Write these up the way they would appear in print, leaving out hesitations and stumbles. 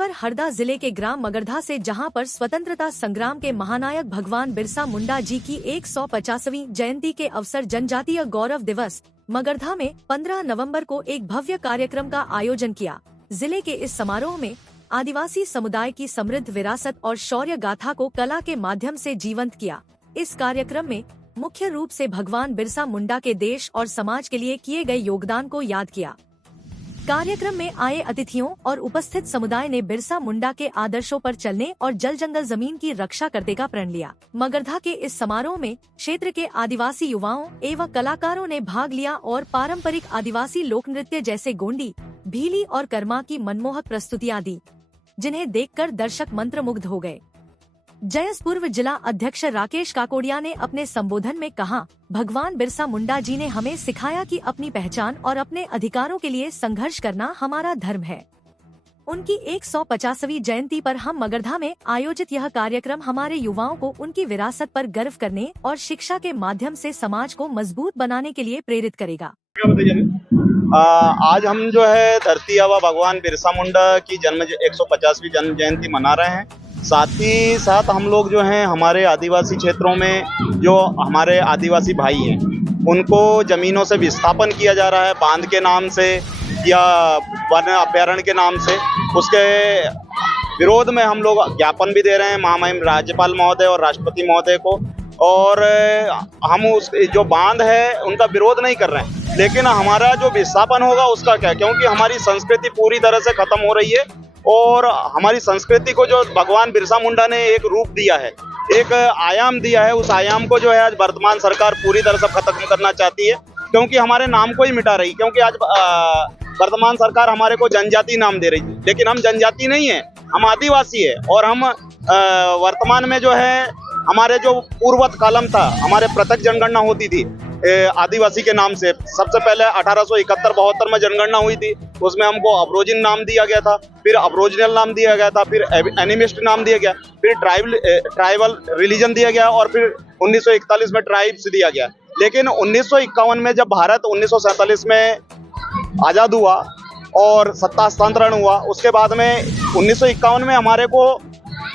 खबर हरदा जिले के ग्राम मगरधा से, जहां पर स्वतंत्रता संग्राम के महानायक भगवान बिरसा मुंडा जी की 150वीं जयंती के अवसर जनजातीय गौरव दिवस मगरधा में 15 नवंबर को एक भव्य कार्यक्रम का आयोजन किया। जिले के इस समारोह में आदिवासी समुदाय की समृद्ध विरासत और शौर्य गाथा को कला के माध्यम से जीवंत किया। इस कार्यक्रम में मुख्य रूप से भगवान बिरसा मुंडा के देश और समाज के लिए किए गए योगदान को याद किया। कार्यक्रम में आए अतिथियों और उपस्थित समुदाय ने बिरसा मुंडा के आदर्शों पर चलने और जल जंगल जमीन की रक्षा करने का प्रण लिया। मगरधा के इस समारोह में क्षेत्र के आदिवासी युवाओं एवं कलाकारों ने भाग लिया और पारंपरिक आदिवासी लोक नृत्य जैसे गोंडी, भीली और कर्मा की मनमोहक प्रस्तुतियां दी, जिन्हें देखकर दर्शक मंत्रमुग्ध हो गए। जयस पूर्व जिला अध्यक्ष राकेश काकोड़िया ने अपने संबोधन में कहा, भगवान बिरसा मुंडा जी ने हमें सिखाया कि अपनी पहचान और अपने अधिकारों के लिए संघर्ष करना हमारा धर्म है। उनकी 150वीं जयंती पर हम मगरधा में आयोजित यह कार्यक्रम हमारे युवाओं को उनकी विरासत पर गर्व करने और शिक्षा के माध्यम से समाज को मजबूत बनाने के लिए प्रेरित करेगा। आज हम जो है धरती आबा भगवान बिरसा मुंडा की 150वीं जन्म जयंती मना रहे हैं। साथ ही साथ हम लोग जो हैं हमारे आदिवासी क्षेत्रों में जो हमारे आदिवासी भाई हैं उनको ज़मीनों से विस्थापन किया जा रहा है, बांध के नाम से या वन अभ्यारण्य के नाम से। उसके विरोध में हम लोग ज्ञापन भी दे रहे हैं महामहिम राज्यपाल महोदय और राष्ट्रपति महोदय को, और हम उस जो बांध है उनका विरोध नहीं कर रहे हैं, लेकिन हमारा जो विस्थापन होगा उसका क्या, क्योंकि हमारी संस्कृति पूरी तरह से खत्म हो रही है और हमारी संस्कृति को जो भगवान बिरसा मुंडा ने एक रूप दिया है, एक आयाम दिया है, उस आयाम को जो है आज वर्तमान सरकार पूरी तरह से खत्म करना चाहती है, क्योंकि हमारे नाम को ही मिटा रही। क्योंकि आज वर्तमान सरकार हमारे को जनजाति नाम दे रही है, लेकिन हम जनजाति नहीं है, हम आदिवासी है। और हम वर्तमान में जो है हमारे जो पूर्वत कालम था, हमारे प्रत्यक्ष जनगणना होती थी आदिवासी के नाम से। सबसे पहले 1871-72 में जनगणना हुई थी, उसमें हमको अब्रोजिन नाम दिया गया था, फिर अब्रोजिनल नाम दिया गया था, फिर एनिमिस्ट नाम दिया गया, फिर ट्राइबल रिलीजन दिया गया, और फिर 1941 में ट्राइब्स दिया गया। लेकिन 1951 में जब भारत 1947 में आज़ाद हुआ और सत्ता हस्तांतरण हुआ, उसके बाद में 1951 में हमारे को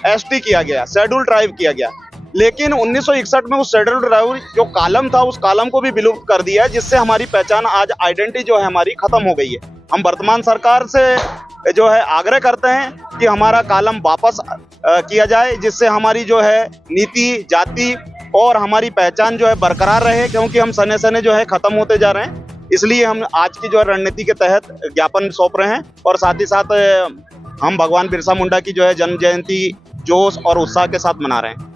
एसटी किया गया, शेड्यूल ट्राइब किया गया। लेकिन 1961 में उस शेड्यूल ट्राइब जो कालम था उस कालम को भी विलुप्त कर दिया है, जिससे हमारी पहचान आज आइडेंटिटी जो है हमारी खत्म हो गई है। हम वर्तमान सरकार से जो है आग्रह करते हैं कि हमारा कालम वापस किया जाए, जिससे हमारी जो है नीति, जाति और हमारी पहचान जो है बरकरार रहे, क्योंकि हम सने सने जो है खत्म होते जा रहे हैं। इसलिए हम आज की जो है रणनीति के तहत ज्ञापन सौंप रहे हैं, और साथ ही साथ हम भगवान बिरसा मुंडा की जो है जन्म जयंती जोश और उत्साह के साथ मना रहे हैं।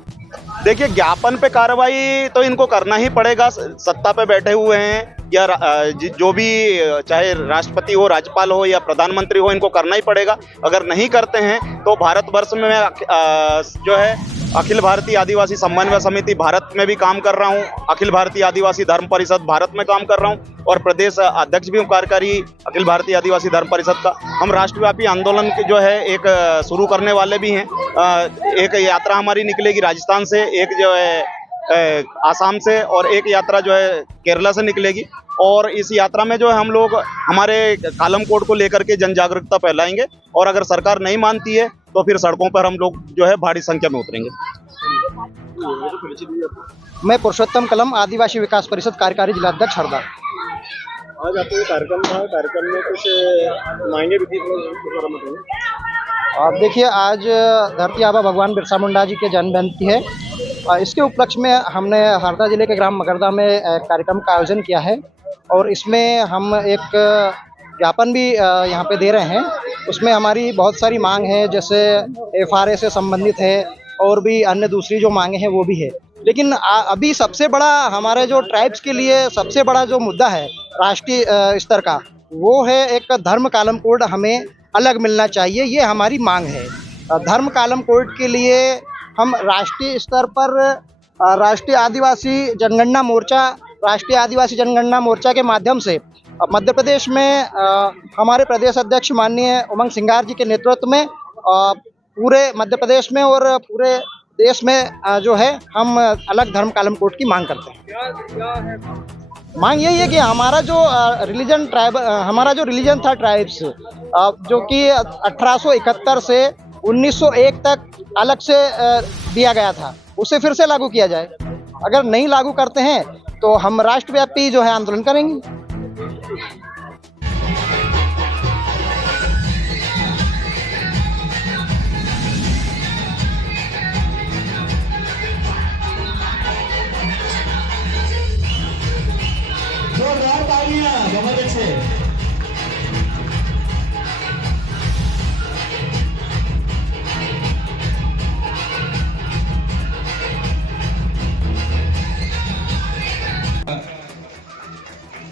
देखिए, ज्ञापन पे कार्रवाई तो इनको करना ही पड़ेगा, सत्ता पे बैठे हुए हैं या जो भी, चाहे राष्ट्रपति हो, राज्यपाल हो या प्रधानमंत्री हो, इनको करना ही पड़ेगा। अगर नहीं करते हैं तो भारतवर्ष में जो है अखिल भारतीय आदिवासी समन्वय समिति भारत में भी काम कर रहा हूँ, अखिल भारतीय आदिवासी धर्म परिषद भारत में काम कर रहा हूँ, और प्रदेश अध्यक्ष भी हूँ कार्यकारी अखिल भारतीय आदिवासी धर्म परिषद का। हम राष्ट्रव्यापी आंदोलन जो है एक शुरू करने वाले भी हैं। एक यात्रा हमारी निकलेगी राजस्थान से, एक जो है आसाम से, और एक यात्रा जो है केरला से निकलेगी। और इस यात्रा में जो है हम लोग हमारे कालम कोड को लेकर के जन जागरूकता फैलाएंगे, और अगर सरकार नहीं मानती है तो फिर सड़कों पर हम लोग जो है भारी संख्या में उतरेंगे। मैं पुरुषोत्तम कलम, आदिवासी विकास परिषद कार्यकारी जिलाध्यक्ष हरदा। आज आपका कार्यक्रम था, कार्यक्रम में कुछ मायने भी थी, आप देखिए, आज धरती आबा भगवान बिरसा मुंडा जी के जन्म जयंती है। इसके उपलक्ष्य में हमने हरदा जिले के ग्राम मगरधा में कार्यक्रम का आयोजन किया है, और इसमें हम एक ज्ञापन भी यहाँ पे दे रहे हैं। उसमें हमारी बहुत सारी मांग है, जैसे FRA से संबंधित है, और भी अन्य दूसरी जो मांगे हैं वो भी है। लेकिन अभी सबसे बड़ा हमारे जो ट्राइब्स के लिए सबसे बड़ा जो मुद्दा है राष्ट्रीय स्तर का, वो है एक धर्म कालम कोड हमें अलग मिलना चाहिए। ये हमारी मांग है। धर्म कालम कोड के लिए हम राष्ट्रीय स्तर पर राष्ट्रीय आदिवासी जनगणना मोर्चा के माध्यम से मध्य प्रदेश में हमारे प्रदेश अध्यक्ष माननीय उमंग सिंगार जी के नेतृत्व में पूरे मध्य प्रदेश में और पूरे देश में जो है हम अलग धर्म कालम कोड की मांग करते हैं। मांग यही है कि हमारा जो हमारा जो रिलीजन था ट्राइब्स, जो कि 1871 से 1901 तक अलग से दिया गया था, उसे फिर से लागू किया जाए। अगर नहीं लागू करते हैं तो हम राष्ट्रव्यापी जो है आंदोलन करेंगे। जोरदार तालियां, बहुत अच्छे।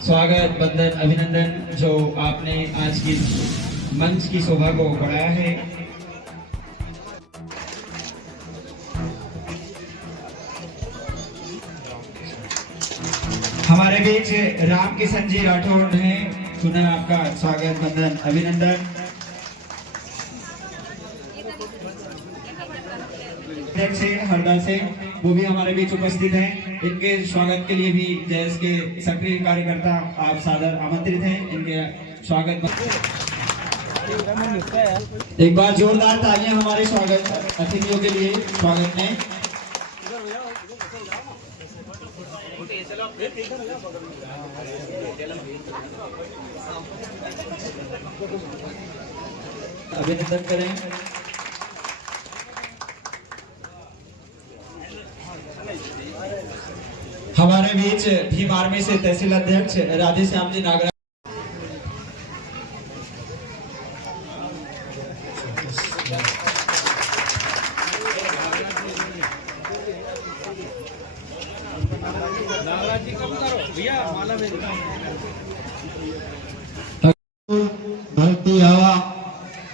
स्वागत, वंदन, अभिनंदन जो आपने आज की मंच की शोभा को बढ़ाया है। हमारे बीच राम किशन जी राठौड़ हैं, पुनः आपका स्वागत, वंदन, अभिनंदन। अध्यक्ष हरदा से वो भी हमारे बीच उपस्थित हैं। इनके स्वागत के लिए भी जैस के सक्रिय कार्यकर्ता आप सादर आमंत्रित हैं। इनके स्वागत एक बार जोरदार तालियां हमारे स्वागत अतिथियों के लिए स्वागत में। अभिनंदन करें। हमारे बीच भीम आर्मी से तहसील अध्यक्ष राधेश्याम जी नागरा धरती आवा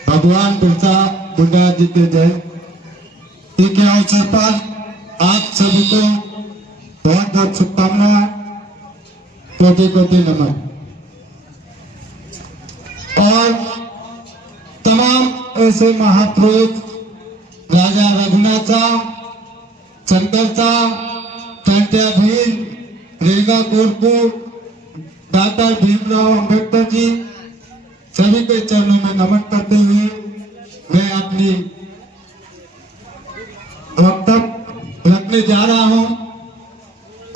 भगवान बिरसा मुंडा जी के जयंती के अवसर पर आप सभी को बहुत बहुत शुभकामनाएं, कोटि कोटि नमन। और तमाम ऐसे महापुरुष राजा रघुनाथा, शंकरता, कंटिया भील, रेगा कोरपुर, डॉक्टर भीमराव अंबेडकर जी, सभी के चरणों में नमन करते हुए मैं अपनी वक्तव्य रखने जा रहा हूं।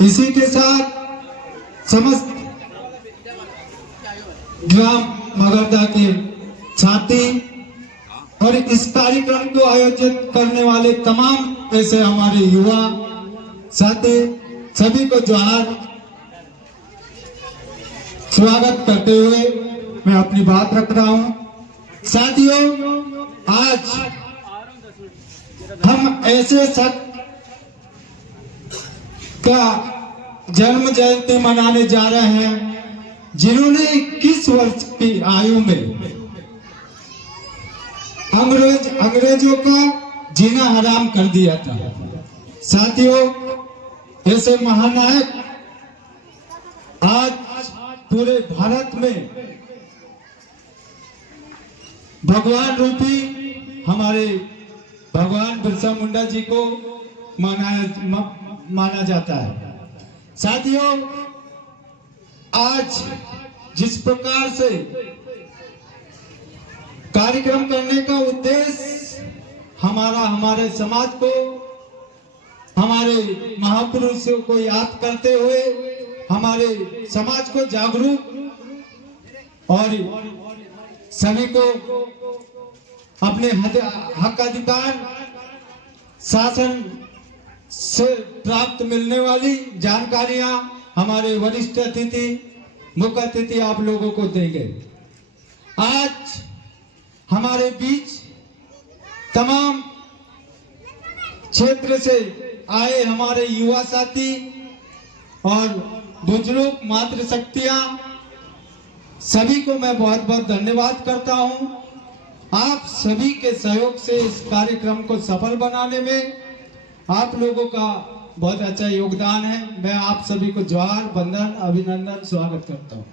इसी के साथ समस्त ग्राम मगरदा के साथी और इस कार्यक्रम को आयोजित करने वाले तमाम ऐसे हमारे युवा साथी सभी को जोहार, स्वागत करते हुए मैं अपनी बात रख रहा हूं। साथियों, आज हम ऐसे शख्स का जन्म जयंती मनाने जा रहे हैं जिन्होंने 21 वर्ष की आयु में अंग्रेजों का जीना हराम कर दिया था। साथियों, ऐसे महानायक आज पूरे भारत में भगवान रूपी हमारे भगवान बिरसा मुंडा जी को माना जाता है। साथियों, आज जिस प्रकार से कार्यक्रम करने का उद्देश्य हमारे समाज को, हमारे महापुरुषों को याद करते हुए हमारे समाज को जागरूक और सभी को अपने हक अधिकार शासन से प्राप्त मिलने वाली जानकारियां हमारे वरिष्ठ अतिथि, मुख्य अतिथि आप लोगों को देंगे। आज हमारे बीच तमाम क्षेत्र से आए हमारे युवा साथी और बुजुर्ग मातृशक्तियां, सभी को मैं बहुत बहुत धन्यवाद करता हूं। आप सभी के सहयोग से इस कार्यक्रम को सफल बनाने में आप लोगों का बहुत अच्छा योगदान है। मैं आप सभी को जोहार, वंदन, अभिनंदन, स्वागत करता हूं।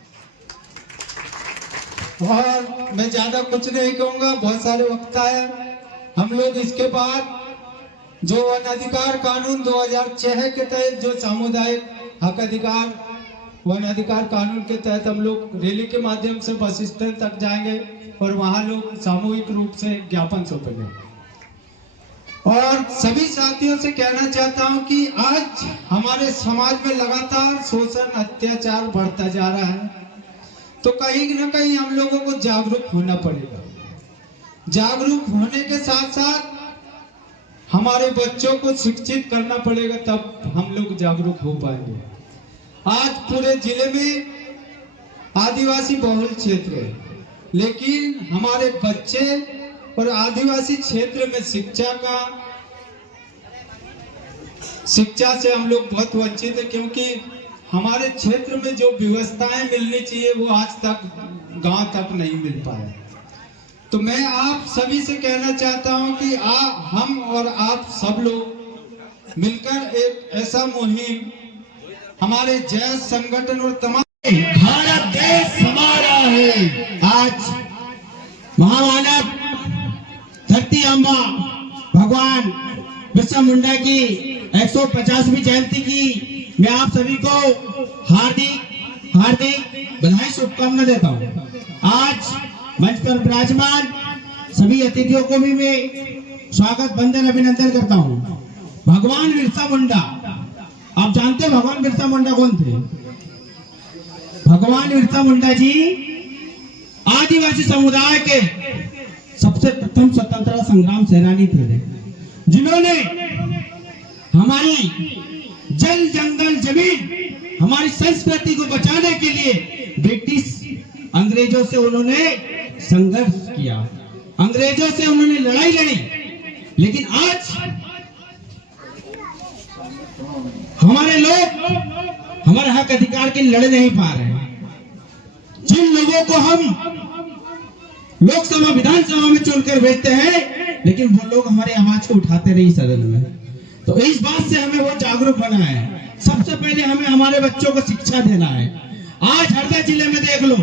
और मैं ज्यादा कुछ नहीं कहूंगा, बहुत सारे वक्ता है। हम लोग इसके बाद जो वन अधिकार कानून 2006 के तहत जो सामुदायिक हक अधिकार वन अधिकार कानून के तहत हम लोग रैली के माध्यम से बस स्टैंड तक जाएंगे और वहां लोग सामूहिक रूप से ज्ञापन सौंपेंगे। और सभी साथियों से कहना चाहता हूं कि आज हमारे समाज में लगातार शोषण अत्याचार बढ़ता जा रहा है, तो कहीं न कहीं हम लोगों को जागरूक होना पड़ेगा। जागरूक होने के साथ साथ हमारे बच्चों को शिक्षित करना पड़ेगा, तब हम लोग जागरूक हो पाएंगे। आज पूरे जिले में आदिवासी बहुल क्षेत्र है, लेकिन हमारे बच्चे और आदिवासी क्षेत्र में शिक्षा से हम लोग बहुत वंचित है, क्योंकि हमारे क्षेत्र में जो व्यवस्थाएं मिलनी चाहिए वो आज तक गांव तक नहीं मिल पाया। तो मैं आप सभी से कहना चाहता हूं कि हम और आप सब लोग मिलकर एक ऐसा मुहिम हमारे जय संगठन और तमाम भारत देश हमारा है। आज महामानव धरती अम्मा भगवान बिरसा मुंडा की 150वीं जयंती की मैं आप सभी को हार्दिक बधाई शुभकामना देता हूँ। आज मंच पर विराजमान सभी अतिथियों को भी मैं स्वागत वंदन अभिनंदन करता हूँ। भगवान बिरसा मुंडा, आप जानते हो भगवान बिरसा मुंडा कौन थे? भगवान बिरसा मुंडा जी आदिवासी समुदाय के सबसे प्रथम स्वतंत्रता संग्राम सेनानी थे, जिन्होंने हमारी जल जंगल जमीन हमारी संस्कृति को बचाने के लिए ब्रिटिश अंग्रेजों से उन्होंने संघर्ष किया, अंग्रेजों से उन्होंने लड़ाई लड़ी। लेकिन आज हमारे लोग हमारे हक अधिकार के लिए लड़ नहीं पा रहे हैं। जिन लोगों को हम लोकसभा विधानसभा में चुनकर भेजते हैं, लेकिन वो लोग हमारे आवाज को उठाते नहीं सदन में। तो इस बात से हमें वो जागरूक होना है। सबसे पहले हमें हमारे बच्चों को शिक्षा देना है। आज हरदा जिले में देख लो,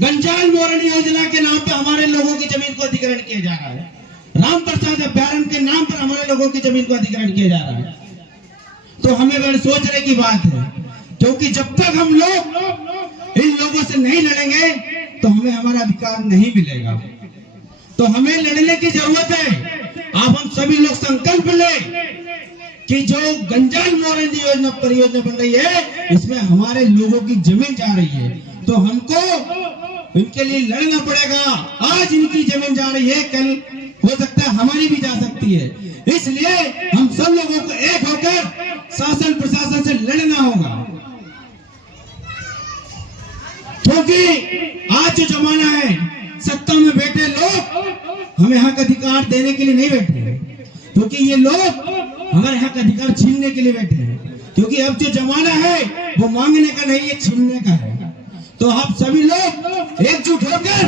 गंजाल मोरण योजना के नाम पर हमारे लोगों की जमीन को अधिग्रहण किया जा रहा है। राम प्रसाद अभ्यारण्य के नाम पर हमारे लोगों की जमीन को अधिग्रहण किया जा रहा है। तो हमें बड़े सोचने की बात है, क्योंकि जब तक हम लोग इन लोगों से नहीं लड़ेंगे तो हमें हमारा अधिकार नहीं मिलेगा। तो हमें लड़ने की जरूरत है। अब हम सभी लोग संकल्प लें कि जो गंजाल मोरण योजना परियोजना बन रही है, इसमें हमारे लोगों की जमीन जा रही है, तो हमको इनके लिए लड़ना पड़ेगा। आज इनकी जमीन जा रही है, कल हो सकता है हमारी भी जा सकती है। इसलिए हम सब लोगों को एक होकर शासन प्रशासन से लड़ना होगा, क्योंकि आज जो जमाना है, सत्ता में बैठे लोग हमें हक अधिकार देने के लिए नहीं बैठे हैं, क्योंकि ये लोग हमारे हक अधिकार छीनने के लिए बैठे हैं। क्योंकि अब जो जमाना है वो मांगने का नहीं है, छीनने का है। तो आप सभी लोग एकजुट होकर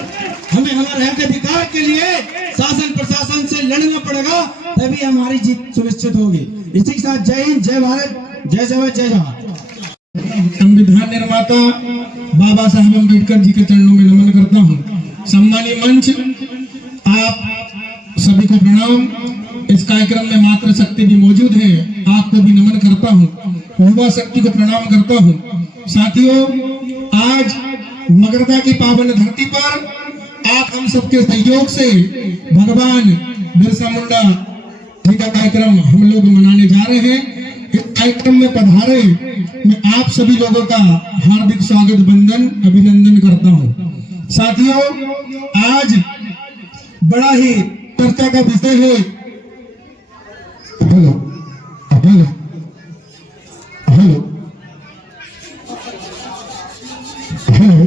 हमें हमारे हक अधिकार के लिए शासन प्रशासन से लड़ना पड़ेगा, तभी हमारी जीत सुनिश्चित होगी। इसी के साथ जय हिंद, जय भारत, जय जवान, जय जवान। संविधान निर्माता बाबा साहेब अम्बेडकर जी के चरणों में नमन करता हूँ। सम्मानीय मंच, आप सभी को प्रणाम। इस कार्यक्रम में मातृ शक्ति भी मौजूद है, आपको भी नमन करता हूँ। युवा शक्ति को प्रणाम करता हूँ। साथियों, आज मगरदा की पावन धरती पर आप हम सबके सहयोग से भगवान बिरसा मुंडा जी का कार्यक्रम हम लोग मनाने जा रहे हैं। इस कार्यक्रम में पधारे मैं आप सभी लोगों का हार्दिक स्वागत वंदन अभिनंदन करता हूँ। साथियों, आज बड़ा ही चर्चा का विषय है। हेलो हेलो हेलो हेलो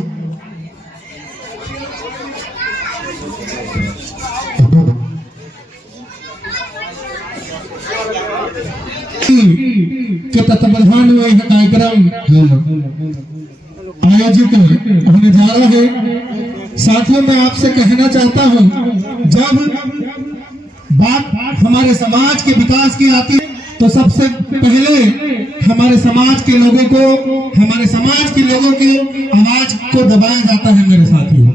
के तत्वावधान में यह कार्यक्रम आयोजित होने जा रहा है। साथियों, मैं आपसे कहना चाहता हूं, जब बात हमारे समाज के विकास की आती है तो सबसे पहले हमारे समाज के लोगों को, हमारे समाज के लोगों की आवाज को दबाया जाता है। मेरे साथियों,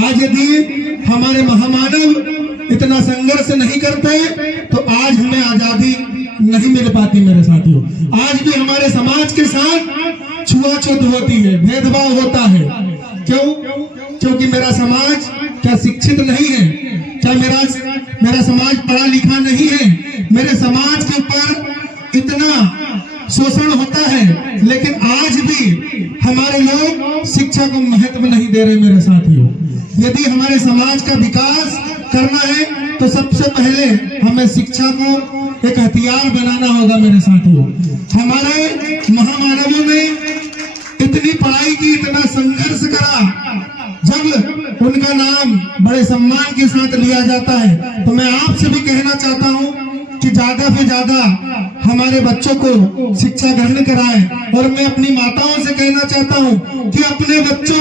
आज यदि हमारे महामानव इतना संघर्ष नहीं करते तो आज हमें आजादी नहीं मिल पाती। मेरे साथियों, आज भी हमारे समाज के साथ छुआछूत होती है, भेदभाव होता है। क्यों? क्योंकि मेरा समाज क्या शिक्षित नहीं है? क्या मेरा समाज पढ़ा लिखा नहीं है? मेरे समाज के ऊपर इतना शोषण होता है, लेकिन आज भी हमारे लोग शिक्षा को महत्व नहीं दे रहे। मेरे साथियों, यदि हमारे समाज का विकास करना है तो सबसे पहले हमें शिक्षा को एक हथियार बनाना होगा। मेरे साथियों, हमारे महामानवों ने इतनी पढ़ाई की, इतना संघर्ष करा, जब उनका नाम बड़े सम्मान के साथ लिया जाता है, तो मैं आपसे भी कहना चाहता हूं कि ज्यादा से ज्यादा हमारे बच्चों को शिक्षा ग्रहण कराएं। और मैं अपनी माताओं से कहना चाहता हूं कि अपने बच्चों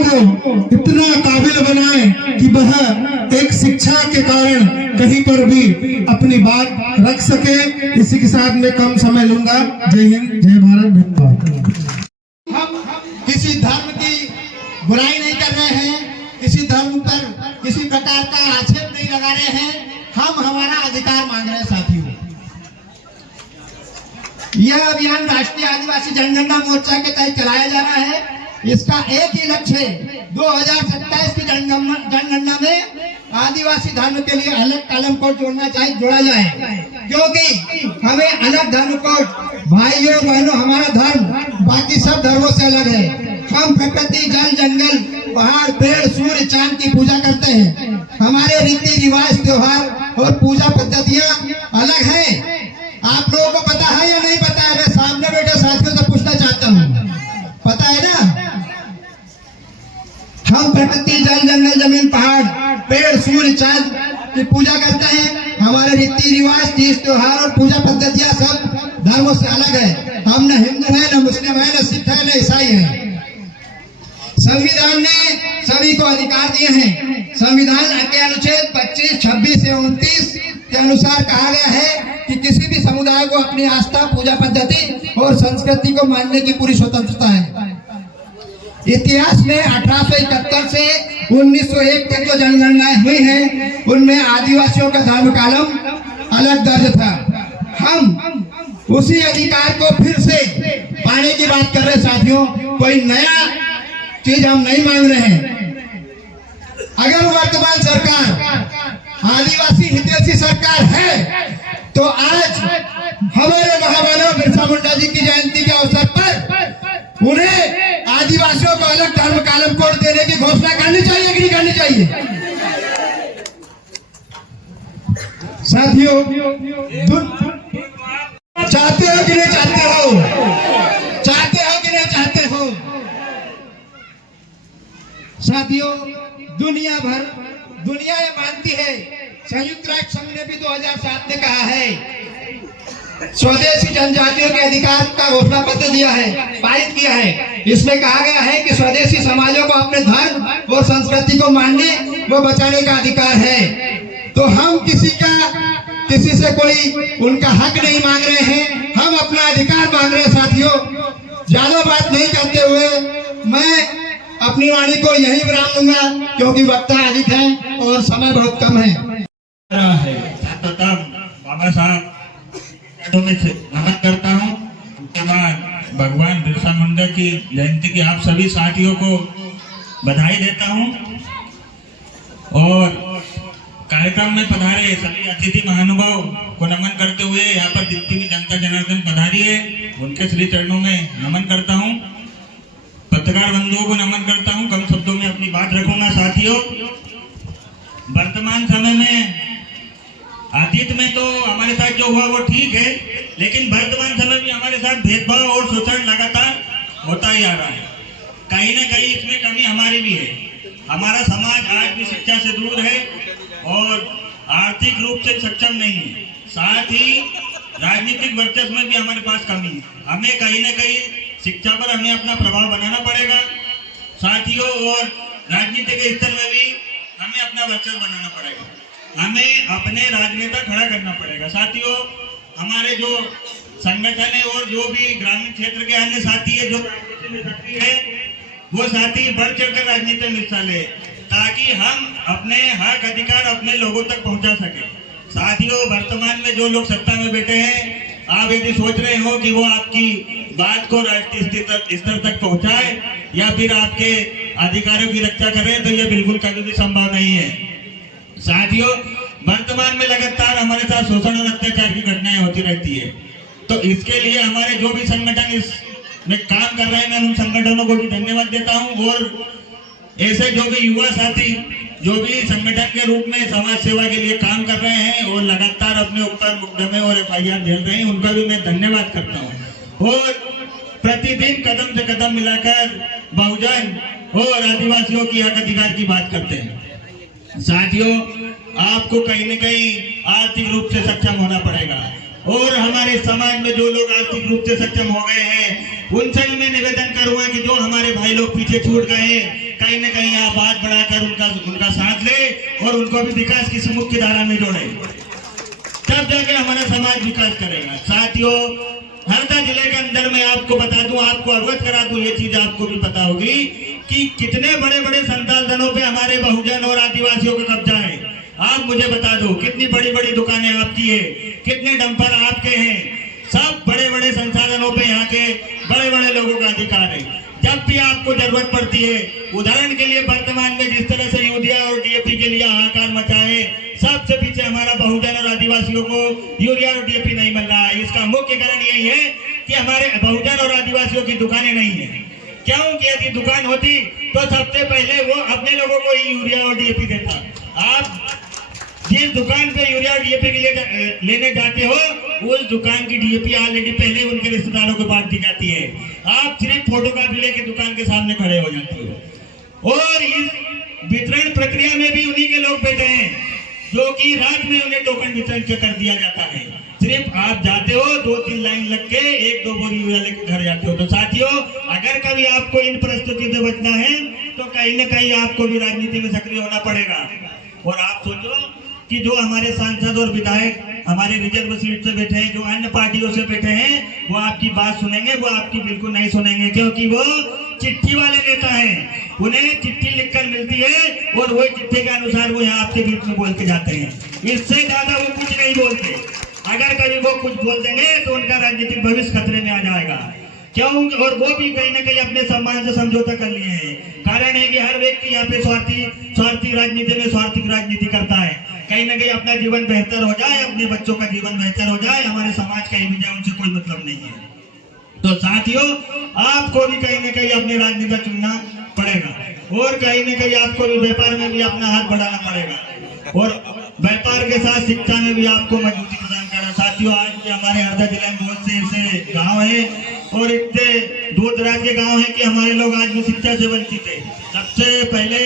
को इतना काबिल बनाएं कि वह एक शिक्षा के कारण कहीं पर भी अपनी बात रख सके। इसी के साथ मैं कम समय लूंगा। जय हिंद, जय भारत, धन्यवाद। हम किसी धर्म की बुराई नहीं कर रहे हैं, किसी धर्म पर किसी प्रकार का आक्षेप नहीं लगा रहे हैं। हम हमारा अधिकार मांग रहे हैं। साथियों, यह अभियान राष्ट्रीय आदिवासी जनगणना मोर्चा के तहत चलाया जा रहा है। इसका एक ही लक्ष्य है, 2027 की जनगणना में आदिवासी धर्म के लिए अलग कॉलम कोड जोड़ा जाए, क्योंकि हमें अलग धर्म कोड, भाइयों बहनों, हमारा धर्म बाकी सब धर्मों से अलग है। हम प्रकृति, जल, जंगल, पहाड़, पेड़, सूर्य, चांद की पूजा करते हैं। हमारे रीति रिवाज, त्योहार और पूजा पद्धतियां अलग हैं। आप लोगों को पता है या नहीं पता है? मैं सामने बैठे साथियों से पूछना चाहता हूँ, पता है ना? हम प्रकृति, जल, जंगल, जमीन, पहाड़, पेड़, सूर्य, चांद की पूजा करते हैं। हमारे रीति रिवाज, तीज, त्योहार और पूजा पद्धतियां सब धर्मों से अलग है। हम न हिंदू है, न मुस्लिम है, न सिख है, न ईसाई है। संविधान ने सभी को अधिकार दिए हैं। संविधान के अनुच्छेद 25, 26 से 29 के अनुसार कहा गया है कि किसी भी समुदाय को अपनी आस्था, पूजा पद्धति और संस्कृति को मानने की पूरी स्वतंत्रता है। इतिहास में 1871 से 1901 तक जो जनगणनाएं हुई हैं, उनमें आदिवासियों का धर्म कॉलम अलग दर्ज था। हम उसी अधिकार को फिर से पाने की बात कर रहे साथियों। कोई नया चीज हम नहीं मांग रहे हैं। अगर वर्तमान सरकार आदिवासी हितैषी सरकार है, तो आज हमारे महामानव बिरसा मुंडा जी की जयंती के अवसर पर उन्हें आदिवासियों को अलग धर्म कॉलम कोड देने की घोषणा करनी चाहिए कि नहीं करनी चाहिए? साथियों, चाहते हो कि नहीं चाहते हो? चाहते हो कि नहीं चाहते हो? साथियों, दुनिया ये मानती है, संयुक्त राष्ट्र संघ ने भी 2007 में कहा है, स्वदेशी जनजातियों के अधिकार का घोषणा पत्र दिया है, पारित किया है। इसमें कहा गया है कि स्वदेशी समाजों को अपने धर्म और संस्कृति को मानने व बचाने का अधिकार है। तो हम किसी से कोई उनका हक नहीं मांग रहे हैं, हम अपना अधिकार मांग रहे हैं। साथियों, ज्यादा बात नहीं करते हुए मैं अपनी वाणी को यही विराम दूंगा, क्योंकि वक्ता अधिक है और समय बहुत कम है। बाबा साहब में नमन करता हूँ। उसके बाद भगवान बिरसा मुंडा की जयंती की आप सभी साथियों को बधाई देता हूँ। और कार्यक्रम में पधारे सभी अतिथि महानुभाव को नमन करते हुए यहाँ पर जितनी भी जनता जनार्दन पधारी है, उनके श्री चरणों में नमन करता हूँ। पत्रकार बंधुओं को नमन करता हूँ। कम शब्दों में अपनी बात रखूंगा। साथियों, वर्तमान समय में, अतीत में तो हमारे साथ जो हुआ वो ठीक है, लेकिन वर्तमान समय में हमारे साथ भेदभाव और शोषण लगातार होता ही आ रहा है। कहीं न कहीं इसमें कमी हमारी भी है। हमारा समाज आज भी शिक्षा से दूर है और आर्थिक रूप से सक्षम नहीं है। साथ ही राजनीतिक वर्चस्व में भी हमारे पास कमी है। हमें कहीं न कहीं शिक्षा पर हमें अपना प्रभाव बनाना पड़ेगा साथियों, और राजनीति के स्तर में भी हमें अपना वर्चस्व बनाना पड़ेगा। हमें अपने राजनेता खड़ा करना पड़ेगा। साथियों, हमारे जो संगठन है और जो भी ग्रामीण क्षेत्र के अन्य साथी है जो सक्रिय है, वो साथी बढ़ चढ़कर राजनीति में हिस्सा ले, ताकि हम अपने हक अधिकार अपने लोगों तक पहुंचा सके। साथियों, वर्तमान में जो लोग सत्ता में बैठे हैं आप यदि सोच रहे हो कि वो आपकी बात को राष्ट्रीय स्तर तक पहुंचाए या फिर आपके अधिकारों की रक्षा करे, तो ये बिल्कुल कभी भी संभव नहीं है। साथियों, वर्तमान में लगातार हमारे साथ शोषण और अत्याचार की घटनाएं होती रहती है, तो इसके लिए हमारे जो भी संगठन इस में काम कर रहे हैं, मैं उन संगठनों को भी धन्यवाद देता हूं। और ऐसे जो भी युवा साथी जो भी संगठन के रूप में समाज सेवा के लिए काम कर रहे हैं और लगातार अपने ऊपर मुकदमे और FIR झेल रहे हैं, उनका भी मैं धन्यवाद करता हूं। और प्रतिदिन कदम से कदम मिलाकर बहुजन और आदिवासियों की हक अधिकार की बात करते हैं। साथियों, आपको कहीं न कहीं आर्थिक रूप से सक्षम होना पड़ेगा, और हमारे समाज में जो लोग आर्थिक रूप से सक्षम हो गए हैं उनसे मैं निवेदन करूंगा कि जो हमारे भाई लोग पीछे छूट गए, कहीं न कहीं आप बात बढ़ाकर उनका साथ ले और उनको भी विकास की मुख्य धारा में जोड़े, तब जाके हमारा समाज विकास करेगा। साथियों, हरदा जिले के अंदर मैं आपको बता दूं, आपको अवगत करा दूं, ये चीज आपको भी पता होगी कि कितने बड़े बड़े संसाधनों पे हमारे बहुजन और आदिवासियों का कब्जा है। आप मुझे बता दो, कितनी बड़ी बड़ी दुकानें आपकी है, कितने डंपर आपके हैं, सब बड़े बड़े संसाधनों पे यहाँ के बड़े बड़े लोगों का अधिकार है। जब भी आपको जरूरत पड़ती है, उदाहरण के लिए वर्तमान में जिस तरह से यूरिया और DAP के लिए हाहाकार मचा है, सबसे पीछे हमारा बहुजन और आदिवासियों को यूरिया और DAP नहीं मिल रहा है। इसका मुख्य कारण यही है कि हमारे बहुजन और आदिवासियों की दुकानें नहीं है। क्योंकि यदि दुकान होती तो सबसे पहले वो अपने लोगों को ही यूरिया और DAP देता। आप जिस दुकान पे यूरिया और DAP के लिए लेने जाते हो, उस दुकान की DAP ऑलरेडी पहले उनके रिश्तेदारों को बांट दी जाती है। आप सिर्फ फोटोकॉपी लेके दुकान के सामने खड़े हो जाते हो, और इस वितरण प्रक्रिया में भी उन्हीं के लोग बैठे हैं जो कि रात में उन्हें टोकन वितरण कर दिया जाता है। सिर्फ आप जाते हो, 2-3 लाइन लग के 1-2 बोरी यूरिया लेकर घर जाते हो। तो साथियों, अगर कभी आपको इन परिस्थितियों से बचना है तो कहीं न कहीं आपको भी राजनीति में सक्रिय होना पड़ेगा। और आप सोचो कि जो हमारे सांसद और विधायक हमारे रिजर्व सीट से बैठे हैं, जो अन्य पार्टियों से बैठे हैं, वो आपकी बात सुनेंगे? वो आपकी बिल्कुल नहीं सुनेंगे, क्योंकि वो चिट्ठी वाले नेता हैं। उन्हें चिट्ठी लिखकर मिलती है और वही चिट्ठी के अनुसार वो यहाँ आपके बीच में बोल के जाते हैं। इससे ज्यादा वो कुछ नहीं बोलते। अगर कभी वो कुछ बोल देंगे तो उनका राजनीतिक भविष्य खतरे में आ जाएगा। क्यों? और वो भी कहीं ना कहीं अपने सम्मान से समझौता कर लिए हैं। कारण है कि हर व्यक्ति यहाँ पे स्वार्थी राजनीति में स्वार्थिक राजनीति करता है। कहीं ना कहीं अपना जीवन बेहतर हो जाए, अपने बच्चों का जीवन बेहतर हो जाए, हमारे समाज कहीं भी जाए, उनसे कोई मतलब नहीं है। तो साथियों, आपको भी कहीं ना कहीं अपनी राजनीति चुनना पड़ेगा, और कहीं ना कहीं आपको भी व्यापार में भी अपना हाथ बढ़ाना पड़ेगा, और व्यापार के साथ शिक्षा में भी आपको मजबूती प्रदान करना। साथियों, आज भी हमारे हरदा जिले में बहुत से ऐसे गाँव है और इतने दूर दराज के गाँव है कि हमारे लोग आज भी शिक्षा से वंचित है। सबसे पहले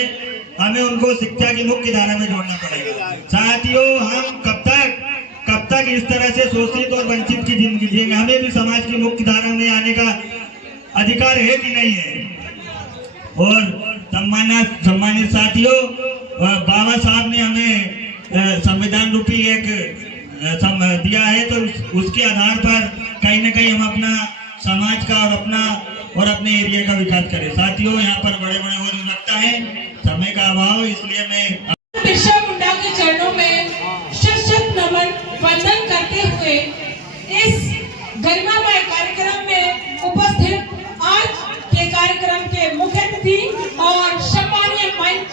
हमें उनको शिक्षा की मुख्य धारा में जोड़ना पड़ेगा। साथियों, हम कब तक इस तरह से शोषित और वंचित की जिंदगी जिएंगे? हमें भी समाज की मुख्य धारा में आने का अधिकार है कि नहीं है? और सम्मानित साथियों, बाबा साहब ने हमें संविधान रूपी एक दिया है, तो उसके आधार पर कहीं ना कहीं हम अपना समाज का और अपने एरिया का विकास करें। साथियों, यहाँ पर बड़े बड़े वो लगता है, समय का अभाव, इसलिए मैं बिरसा मुंडा के चरणों में शत नमन वंदन करते हुए इस गरिमामय कार्यक्रम में उपस्थित आज के कार्यक्रम के मुख्य अतिथि और सम्मानीय मंच,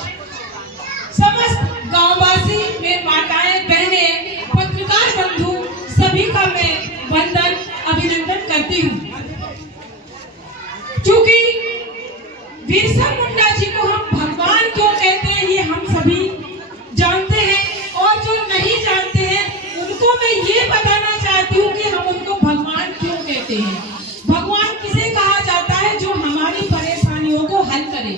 समस्त गांववासी में माताएं, बहनें, पत्रकार बंधु सभी का मैं वंदन अभिनंदन करती हूँ। क्योंकि बिरसा मुंडा जी को हम भगवान क्यों कहते हैं ये हम सभी जानते हैं, और जो नहीं जानते हैं उनको मैं ये बताना चाहती हूँ कि हम उनको भगवान क्यों कहते हैं। भगवान किसे कहा जाता है? जो हमारी परेशानियों को हल करे।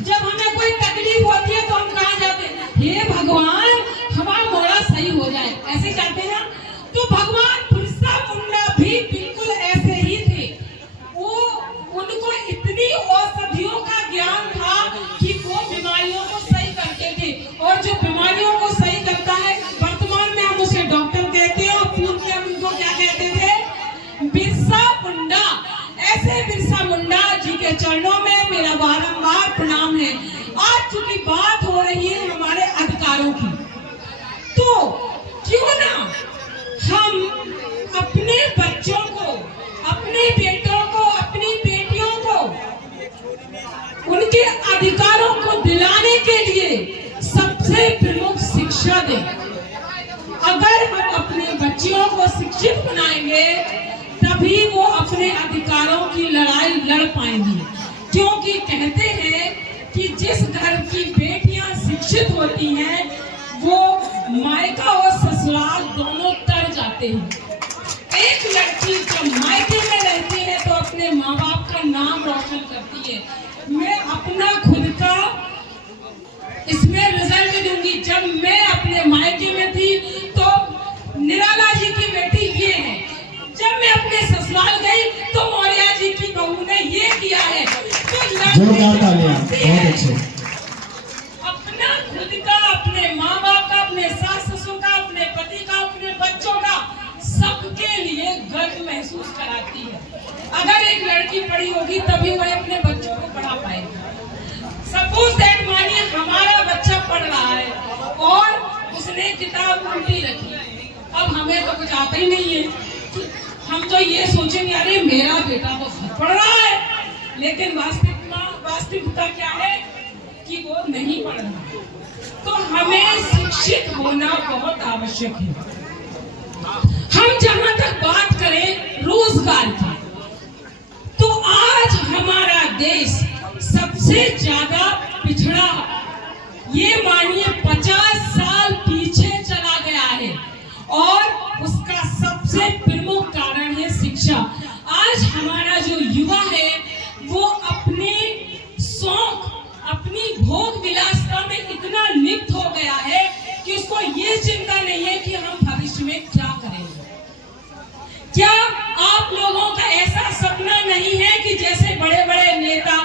जब हमें कोई तकलीफ होती है तो हम कहाँ जाते हैं? हे भगवान, हमारा मोड़ा सही हो जाए, ऐसे जाते हैं ना। तो भगवान बिरसा मुंडा भी बिल्कुल ऐसे ही थे। उनको इतनी औषधियों का ज्ञान था कि वो बीमारियों को सही करते थे, और जो बीमारियों को सही करता है, वर्तमान में हम उसे डॉक्टर कहते हैं, और पूर्व में हम उनको क्या कहते थे? बिरसा मुंडा। ऐसे बिरसा मुंडा जी के चरणों में मेरा बारंबार प्रणाम है। आज चूंकि बात हो रही है हमारे अधिकारों की, तो क्यों ना हम अपने उसके अधिकारों को दिलाने के लिए सबसे प्रमुख शिक्षा दें। अगर हम अपने बच्चियों को शिक्षित बनाएंगे तभी वो अपने अधिकारों की लड़ाई लड़ पाएंगी, क्योंकि कहते हैं कि जिस घर की बेटियां शिक्षित होती हैं वो मायका और ससुराल दोनों तर जाते हैं। एक लड़की जब मायके में रहती है तो अपने माँ बाप का नाम रोशन करती है। मैं अपना खुद का इसमें रिजल्ट दूंगी। जब मैं अपने मायके में थी तो निराला जी की बेटी ये है, जब मैं अपने ससुराल गई तो मौर्या जी की बहू ने ये किया है। तो अपना खुद का, अपने माँ बाप का, अपने सास ससुर का, अपने पति का, अपने बच्चों का, सबके लिए गर्व महसूस कराती है। अगर एक लड़की पढ़ी होगी तभी वह अपने बच्चों को पढ़ा पाएगी। सपोज दैट, मानिए हमारा बच्चा पढ़ रहा है और उसने किताब उल्टी रखी, अब हमें तो कुछ आता ही नहीं है। हम तो ये सोचेंगे अरे मेरा बेटा तो बहुत पढ़ रहा है, लेकिन वास्तविकता क्या है कि वो नहीं पढ़ रहा। तो हमें शिक्षित होना बहुत आवश्यक है। हम जहां तक बात करें रोजगार की, तो आज हमारा देश सबसे ज्यादा पिछड़ा, ये मानिए 50 साल पीछे चला गया है, और उसका सबसे प्रमुख कारण है शिक्षा। आज हमारा जो युवा है वो अपने शौक, अपनी भोग विलासिता में इतना लिप्त हो गया है कि उसको ये चिंता नहीं है कि हम भविष्य में क्या करेंगे। क्या आप लोगों का ऐसा सपना नहीं है कि जैसे बड़े बड़े नेता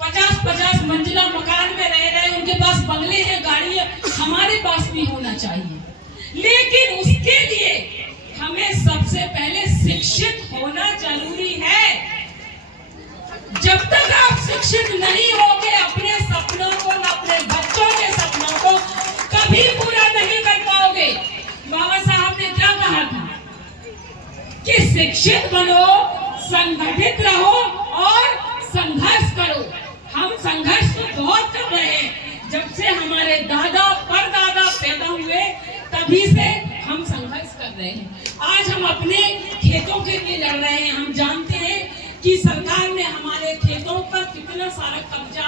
50-50 मंजिला मकान में रह रहे हैं, उनके पास बंगले हैं, गाड़ी है, हमारे पास भी होना चाहिए। लेकिन उसके लिए हमें सबसे पहले शिक्षित होना जरूरी है। जब तक आप शिक्षित नहीं होंगे अपने सपनों को, अपने बच्चों के सपनों को कभी पूरा नहीं कर पाओगे। बाबा साहब ने क्या कहा था कि शिक्षित बनो, संगठित रहो और संघर्ष करो। हम संघर्ष तो बहुत कर रहे हैं। जब से हमारे दादा परदादा पैदा हुए तभी से हम संघर्ष कर रहे हैं। आज हम अपने खेतों के लिए लड़ रहे हैं। हम जानते हैं कि सरकार ने हमारे खेतों पर कितना सारा कब्जा।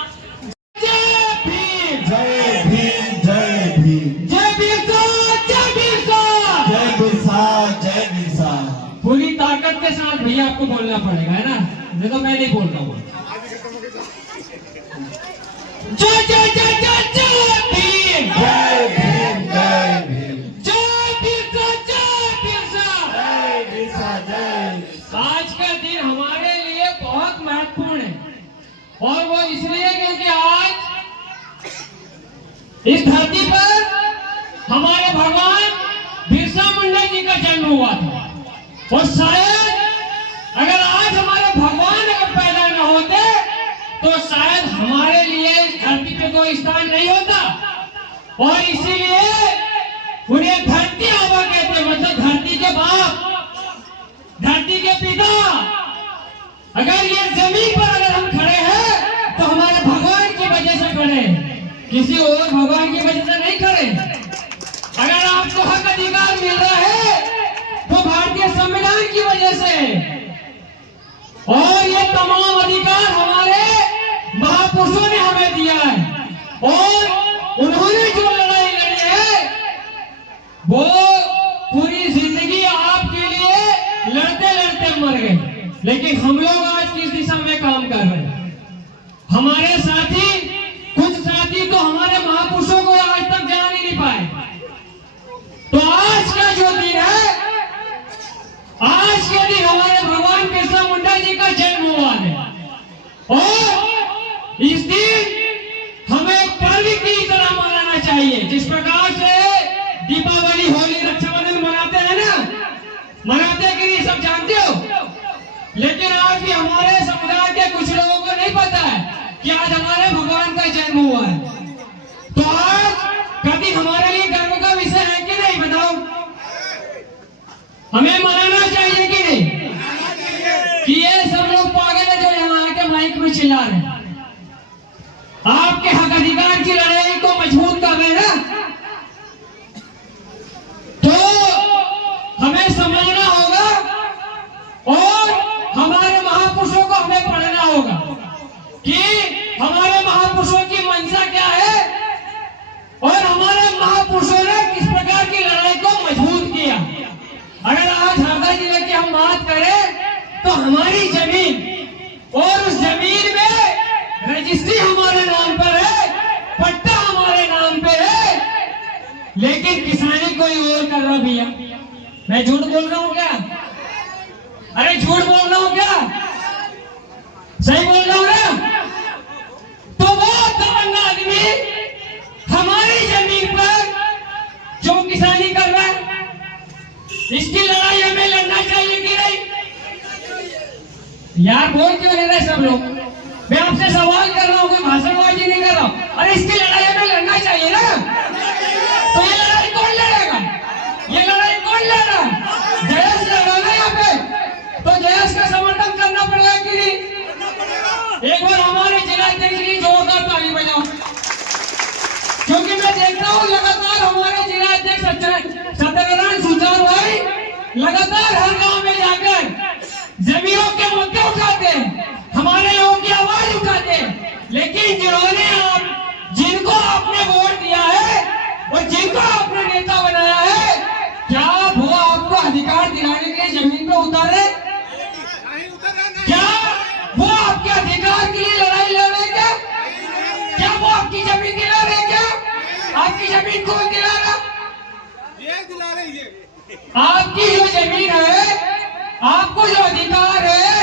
जय भीम, जय भीम, जय भीम, जय बिरसा, जय बिरसा, जय बिरसा, जय बिरसा। पूरी ताकत के साथ भैया आपको बोलना पड़ेगा, है ना? नहीं तो मैं नहीं बोल रहा हूँ। जय जय जय जय जय भीम, जय भीम, जय भीम, जय बिरसा, जय बिरसा, जय बिरसा, जय। आज का दिन हमारे लिए बहुत महत्वपूर्ण है, और वो इसलिए क्योंकि आज इस धरती पर हमारे भगवान बिरसा मुंडा जी का जन्म हुआ था। और शायद अगर आज हमारे भगवान अगर पैदा न होते तो शायद हमारे लिए इस धरती पे कोई स्थान नहीं होता। और इसीलिए उन्हें धरती आबा कहते, मतलब धरती के बाप, धरती के पिता। अगर ये जमीन पर अगर हम खड़े हैं तो हमारे भगवान की वजह से खड़े हैं, किसी और भगवान की वजह से नहीं खड़े। अगर आपको हक अधिकार मिल रहा है तो भारतीय संविधान की वजह से, और ये तमाम अधिकार हमारे महापुरुषों ने हमें दिया है। और उन्होंने जो लड़ाई लड़ी है वो पूरी जिंदगी आपके लिए लड़ते लड़ते मर गए। लेकिन हम लोग आज किस दिशा में काम कर रहे हैं? हमारे साथी, कुछ साथी तो हमारे महापुरुषों को आज तक जान ही नहीं पाए। तो आज का जो दिन है, आज के दिन हमारे भगवान बिरसा मुंडा जी का जन्म हुआ है। और इस दिन हमें पर्व की तरह मनाना चाहिए। जिस प्रकार से दीपावली, होली, रक्षाबंधन मनाते हैं ना, मनाते कि नहीं सब जानते हो। लेकिन आज भी हमारे समुदाय के कुछ लोगों को नहीं पता है कि आज हमारे भगवान का जन्म हुआ है। तो आज का दिन हमारे लिए गर्व का विषय है कि नहीं, बताओ? हमें मनाना चाहिए कि नहीं? कि ये सब लोग पागल है जो यहाँ आके माइक में चिल्ला रहे हैं। आपके हक अधिकार की लड़ाई को मजबूत कर रहे हैं ना, तो हमें समझना होगा और हमारे महापुरुषों को हमें पढ़ना होगा कि हमारे महापुरुषों की मंशा क्या है और हमारे महापुरुषों ने किस प्रकार की लड़ाई को मजबूत किया। अगर आज हरदा जिले की हम बात करें तो हमारी जमीन और उस जमीन में रजिस्ट्री हमारे नाम पर है, पट्टा हमारे नाम पे है, लेकिन किसानी कोई और कर रहा भैया। मैं झूठ बोल रहा हूँ क्या? अरे झूठ बोल रहा हूँ क्या? सही बोल रहा हूँ ना? तो वो दबंग आदमी हमारी जमीन पर जो किसानी कर रहा है, इसकी लड़ाई हमें लड़ना चाहिए कि नहीं? यार बोल क्यों नहीं रहे सब लोग? मैं आपसे सवाल कर रहा हूँ, कोई भाषणबाजी नहीं कर रहा हूँ। अरे इसकी लड़ाई हमें लड़ना चाहिए ना? तो ये लड़ाई कौन लड़ेगा? ये लड़ाई कौन लड़ रहा है? जयेश लड़ा ना यहाँ पे, तो जयेश का समर्थन करना पड़ेगा कि नहीं? एक बार हमारे जिला अध्यक्ष की जोरदार ताली बजाओ, क्योंकि मैं देखता हूँ लगातार हमारे जिला अध्यक्ष सत्यनारायण सुचार भाई लगातार हर गांव में जाकर जमीनों के मुद्दे उठाते हैं, हमारे लोगों की आवाज उठाते हैं, लेकिन जिनको आपने वोट दिया है और जिनको आपने नेता बनाया है, क्या वो आपको अधिकार दिलाने के लिए जमीन पे उतारे? क्या वो आपके अधिकार के लिए लड़ाई लड़ रहे क्या? क्या वो आपकी जमीन दिला रहे क्या? आपकी जमीन कौन दिला रहा? आपकी जो जमीन है, आपको जो अधिकार है,